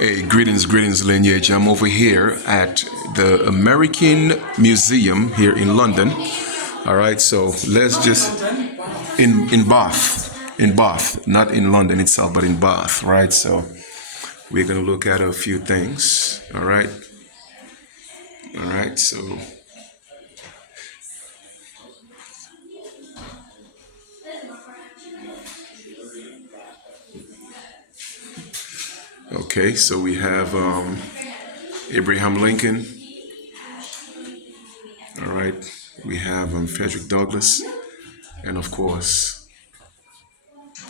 Hey, greetings, lineage. I'm over here at the American Museum here in London. All right, so let's just in Bath, not in London itself, but in Bath, right? So we're gonna look at a few things. All right. So okay, so we have Abraham Lincoln. All right, we have Frederick Douglass, and of course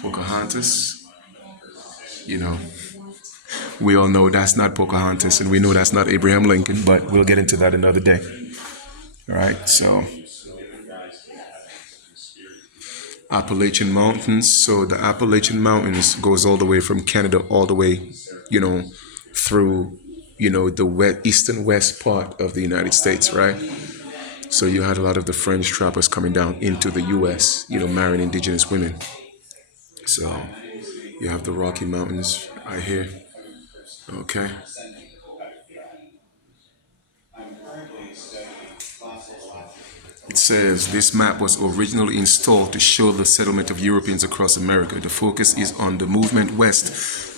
Pocahontas. You know, we all know that's not Pocahontas, and we know that's not Abraham Lincoln, but we'll get into that another day. All right, so Appalachian Mountains. So the Appalachian Mountains goes all the way from Canada all the way, through, the east and west part of the United States, right? So you had a lot of the French trappers coming down into the U.S., marrying indigenous women. So you have the Rocky Mountains right here. Okay. It says this map was originally installed to show the settlement of Europeans across America. The focus is on the movement west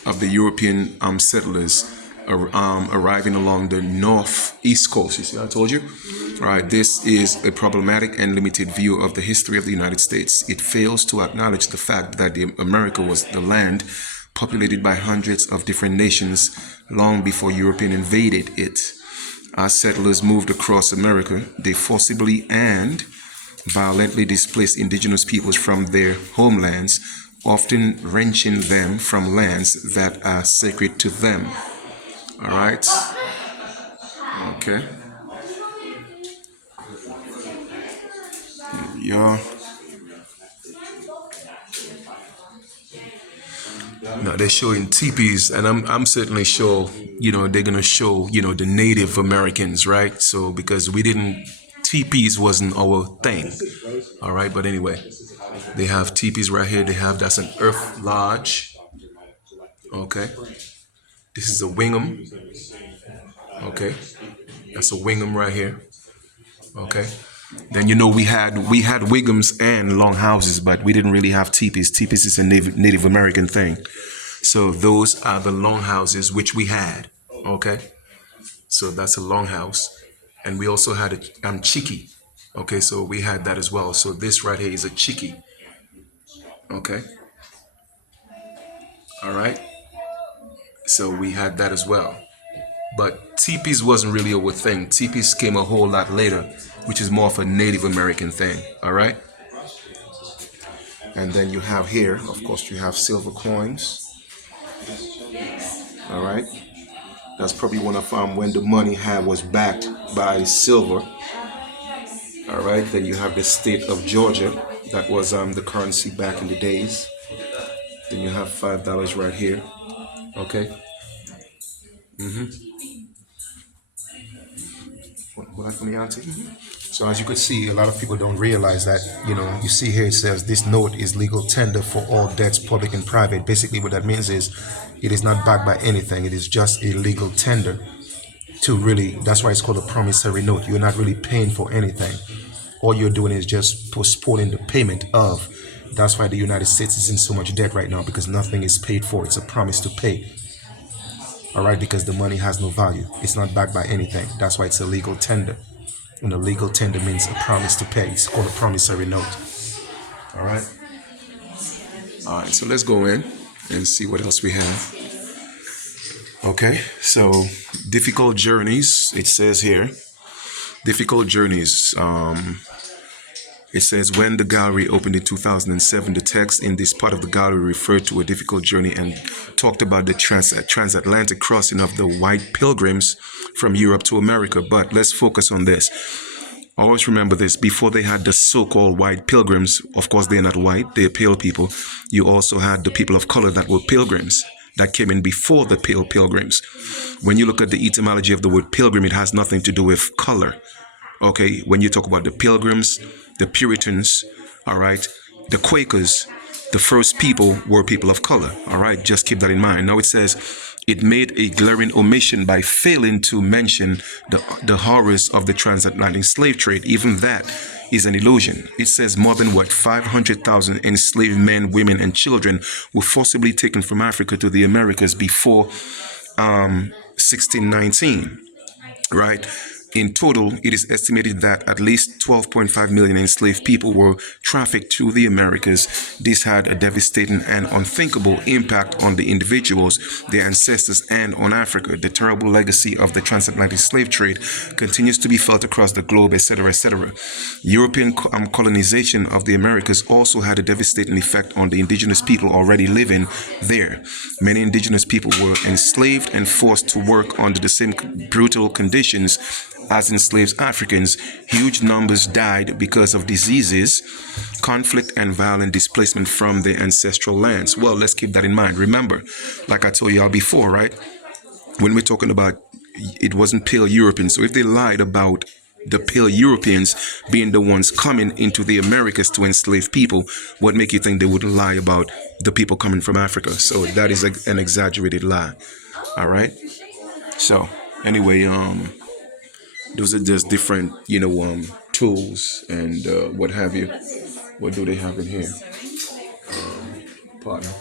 of the European settlers arriving along the northeast coast. You see, I told you? All right, this is a problematic and limited view of the history of the United States. It fails to acknowledge the fact that America was the land populated by hundreds of different nations long before Europeans invaded it. As settlers moved across America, they forcibly and violently displaced indigenous peoples from their homelands, often wrenching them from lands that are sacred to them. All right? Okay. Yeah. Now they're showing teepees, and I'm certainly sure, they're gonna show, the Native Americans, right? So because teepees wasn't our thing. All right, but anyway, they have teepees right here. That's an earth lodge. Okay. This is a wingam. Okay. That's a wingam right here. Okay. Then we had wigwams and long houses, but we didn't really have teepees. Teepees is a Native American thing. So those are the long houses which we had. Okay. So that's a long house. And we also had a chiki. Okay, so we had that as well. So this right here is a chiki. Okay. All right. So we had that as well. But teepees wasn't really our thing. Teepees came a whole lot later, which is more of a Native American thing. All right. And then you have here, of course, you have silver coins. All right. That's probably one of when the money was backed by silver. All right. Then you have the state of Georgia. That was the currency back in the days. Then you have $5 right here. Okay. What from the auntie? So as you can see, a lot of people don't realize that, you see here it says this note is legal tender for all debts, public and private. Basically what that means is it is not backed by anything. It is just a legal tender that's why it's called a promissory note. You're not really paying for anything. All you're doing is just postponing the payment of. That's why the United States is in so much debt right now, because nothing is paid for. It's a promise to pay. All right, because the money has no value. It's not backed by anything. That's why it's a legal tender. And a legal tender means a promise to pay. It's called a promissory note. All right. All right, so let's go in and see what else we have. Okay, so difficult journeys. It says here, difficult journeys. It says when the gallery opened in 2007, the text in this part of the gallery referred to a difficult journey and talked about the transatlantic crossing of the white pilgrims from Europe to America. But let's focus on this. Always remember this. Before they had the so-called white pilgrims, of course they're not white, they're pale people. You also had the people of color that were pilgrims that came in before the pale pilgrims. When you look at the etymology of the word pilgrim, it has nothing to do with color. Okay, when you talk about the pilgrims, the Puritans, all right, the Quakers, the first people were people of color, all right, just keep that in mind. Now it says, it made a glaring omission by failing to mention the horrors of the transatlantic slave trade. Even that is an illusion. It says more than 500,000 enslaved men, women, and children were forcibly taken from Africa to the Americas before 1619. Right? In total, it is estimated that at least 12.5 million enslaved people were trafficked to the Americas. This had a devastating and unthinkable impact on the individuals, their ancestors, and on Africa. The terrible legacy of the transatlantic slave trade continues to be felt across the globe, etc., etc. European colonization of the Americas also had a devastating effect on the indigenous people already living there. Many indigenous people were enslaved and forced to work under the same brutal conditions as enslaved Africans. Huge numbers died because of diseases, conflict, and violent displacement from their ancestral lands. Well, let's keep that in mind. Remember, like I told y'all before, right? When we're talking about it wasn't pale Europeans. So if they lied about the pale Europeans being the ones coming into the Americas to enslave people, what make you think they wouldn't lie about the people coming from Africa? So that is an exaggerated lie. All right. So anyway, those are just different, tools and what have you. What do they have in here? Partner.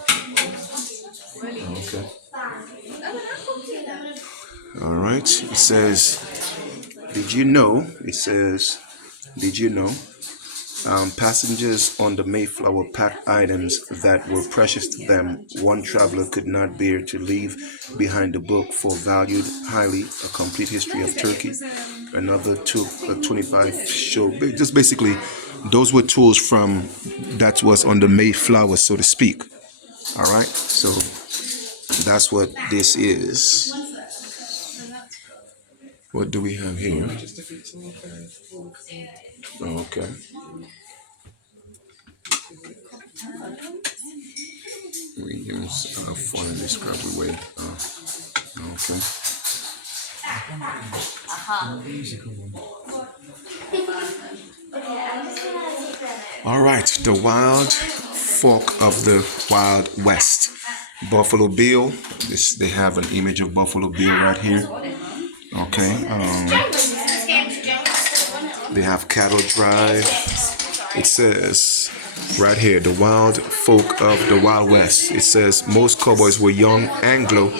Okay. All right. It says, did you know? It says, did you know? Passengers on the Mayflower packed items that were precious to them. One traveler could not bear to leave behind a book for valued highly a complete history of Turkey. Another took a 25 show. Just basically, those were tools from that was on the Mayflower, so to speak. All right, so that's what this is. What do we have here? Okay. Williams fallen this crappy way. Okay. All right, the wild folk of the Wild West. Buffalo Bill. They have an image of Buffalo Bill right here. Okay. They have Cattle Drive. It says right here, the wild folk of the Wild West. It says most cowboys were young Anglo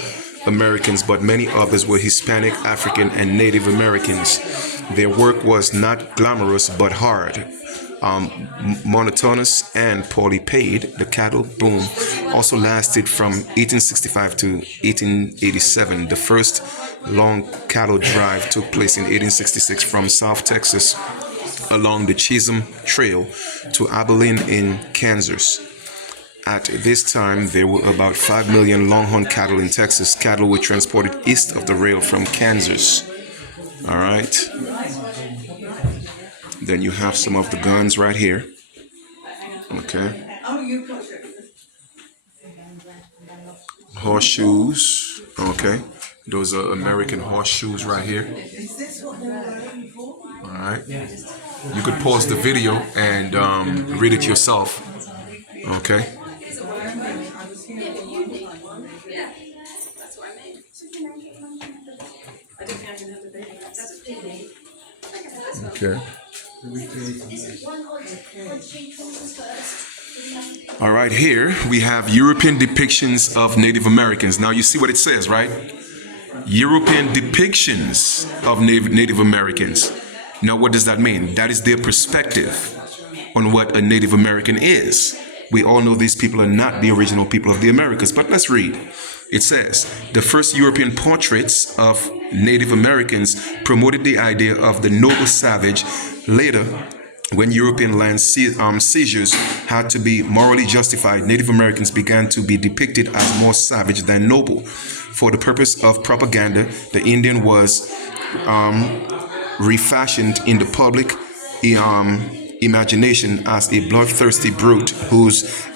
Americans, but many others were Hispanic, African, and Native Americans. Their work was not glamorous but hard, monotonous, and poorly paid. The cattle boom also lasted from 1865 to 1887. The first long cattle drive took place in 1866 from South Texas along the Chisholm Trail to Abilene in Kansas. At this time, there were about 5 million longhorn cattle in Texas. Cattle were transported east of the rail from Kansas. All right. Then you have some of the guns right here. Okay. Horseshoes. Okay. Those are American horseshoes right here. All right. You could pause the video and read it yourself. Okay. Okay. All right, here we have European depictions of Native Americans. Now you see what it says, right? European depictions of Native Americans. Now what does that mean? That is their perspective on what a Native American is. We all know these people are not the original people of the Americas, but let's read. It says, the first European portraits of Native Americans promoted the idea of the noble savage. Later, when European land seizures had to be morally justified, Native Americans began to be depicted as more savage than noble. For the purpose of propaganda, the Indian was refashioned in the public imagination as a bloodthirsty brute whose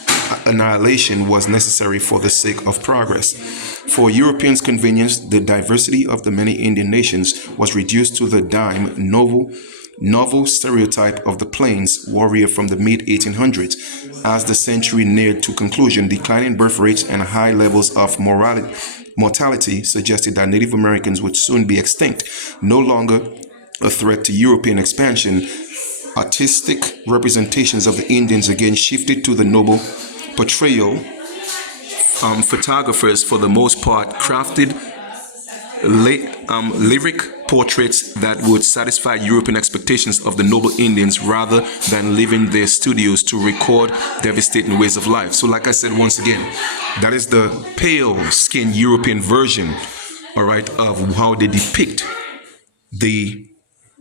annihilation was necessary for the sake of progress. For Europeans' convenience, the diversity of the many Indian nations was reduced to the dime novel novel stereotype of the plains warrior from the mid 1800s. As the century neared to conclusion, declining birth rates and high levels of mortality suggested that Native Americans would soon be extinct. No longer a threat to European expansion, artistic representations of the Indians again shifted to the noble portrayal. Photographers, for the most part, crafted lyric portraits that would satisfy European expectations of the noble Indians rather than leaving their studios to record devastating ways of life. So like I said, once again, that is the pale-skinned European version, all right, of how they depict the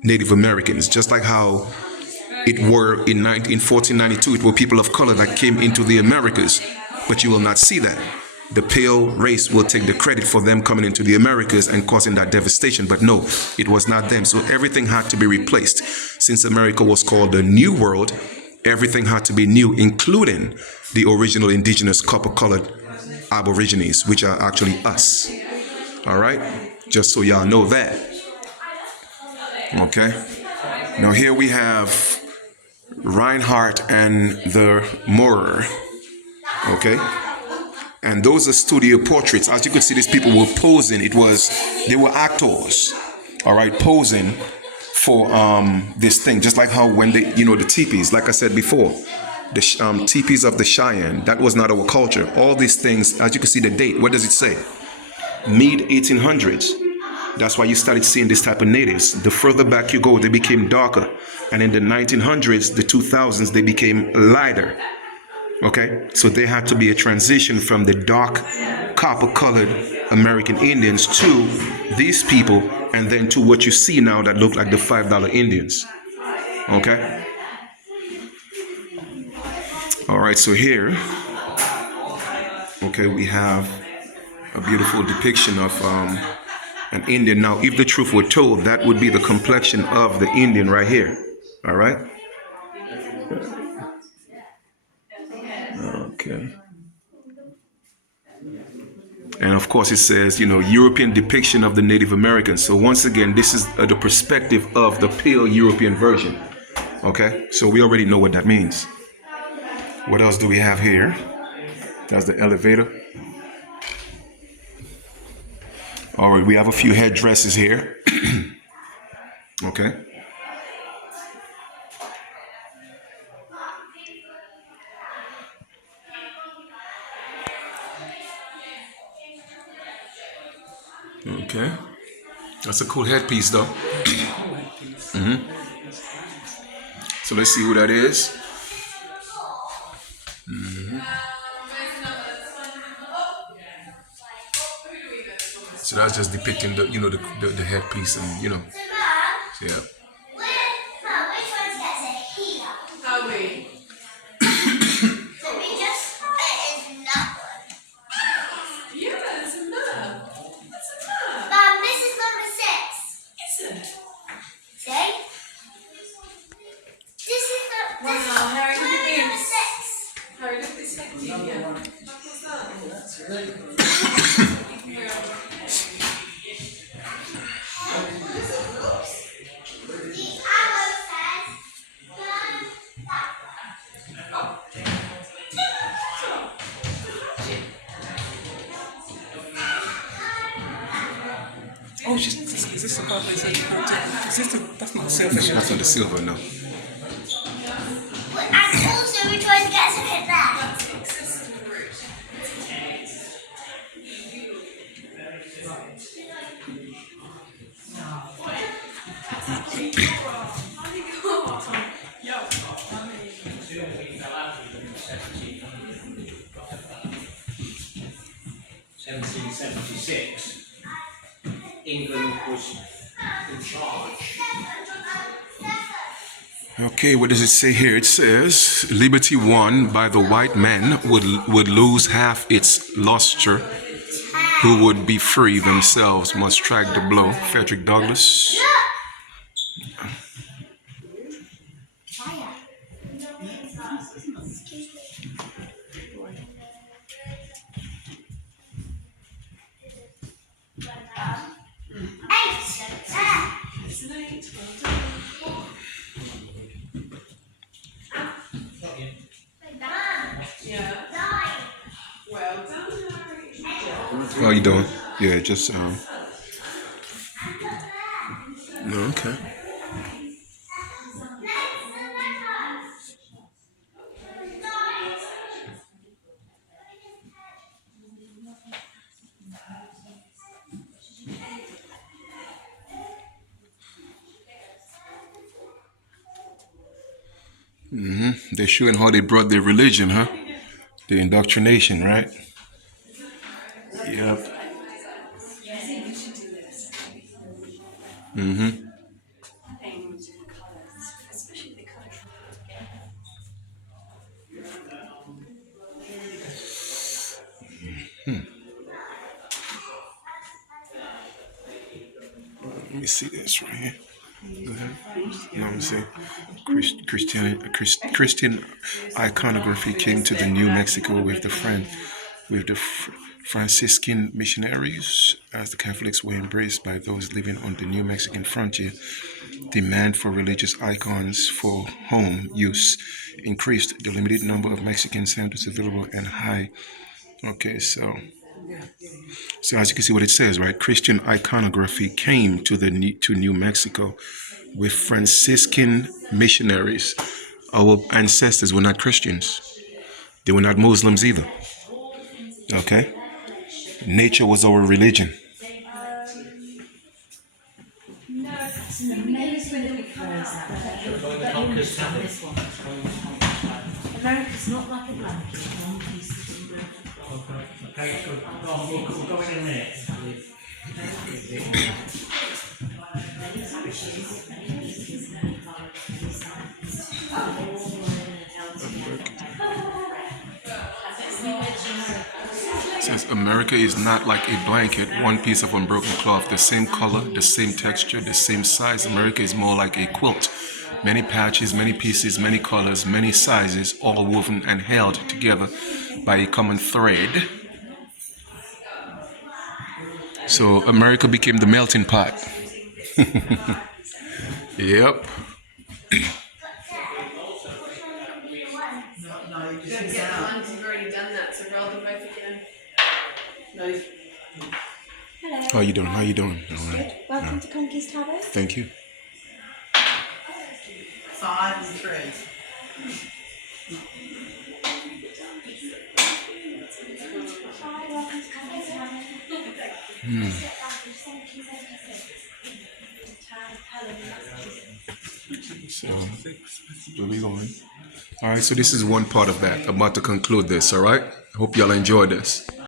Native Americans. Just like how it were in 1492, it were people of color that came into the Americas, but you will not see that. The pale race will take the credit for them coming into the Americas and causing that devastation. But no, it was not them. So everything had to be replaced. Since America was called the New World, everything had to be new, including the original indigenous copper-colored aborigines, which are actually us. All right? Just so y'all know that. Okay? Now here we have Reinhardt and the Maurer. Okay? And those are studio portraits. As you could see, these people were posing. They were actors, all right, posing for this thing. Just like how when they, the teepees, like I said before, the teepees of the Cheyenne, that was not our culture. All these things, as you can see the date, what does it say? Mid 1800s. That's why you started seeing this type of natives. The further back you go, they became darker. And in the 1900s, the 2000s, they became lighter. Okay, so there had to be a transition from the dark copper-colored American Indians to these people, and then to what you see now that look like the $5 Indians. Okay. All right, so here, okay, we have a beautiful depiction of an Indian. Now, if the truth were told, that would be the complexion of the Indian right here. All right. Okay. And of course it says, European depiction of the Native Americans. So once again, this is the perspective of the pale European version. Okay, so we already know what that means. What else do we have here? That's the elevator. All right, we have a few headdresses here. Okay. Okay. That's a cool headpiece, though. Mm-hmm. So let's see who that is. Mm-hmm. So that's just depicting the headpiece and yeah. Oh, is this the part that says that's not silver? That's not the silver, no. And also we tried to get some hit there. England was in charge. Okay, what does it say here? It says liberty won by the white men would lose half its luster. Who would be free themselves must strike the blow. Frederick Douglass. How you doing? Yeah, just no, okay. They're showing how they brought their religion, huh? The indoctrination, right? Yep. Let me see this right here. Let me see. Christian iconography came to the New Mexico with the Franciscan missionaries. As the Catholics were embraced by those living on the New Mexican frontier, demand for religious icons for home use increased. The limited number of Mexican sanctuaries available and high. Okay, so as you can see what it says, right? Christian iconography came to New Mexico with Franciscan missionaries. Our ancestors were not Christians. They were not Muslims either. Okay? Nature was our religion. America's not like a blanket, one piece sitting blue. It says America is not like a blanket, one piece of unbroken cloth, the same color, the same texture, the same size. America is more like a quilt. Many patches, many pieces, many colors, many sizes, all woven and held together by a common thread. So America became the melting pot. Yep. You've already done that, so roll them both again. Hello. How you doing? How you doing? All right. Good. Welcome to Conky's Tavern. Thank you. 5 and 3. Hi, welcome to Conky's Tavern. So, where we going? All right, so this is one part of that. I'm about to conclude this, all right? I hope y'all enjoy this.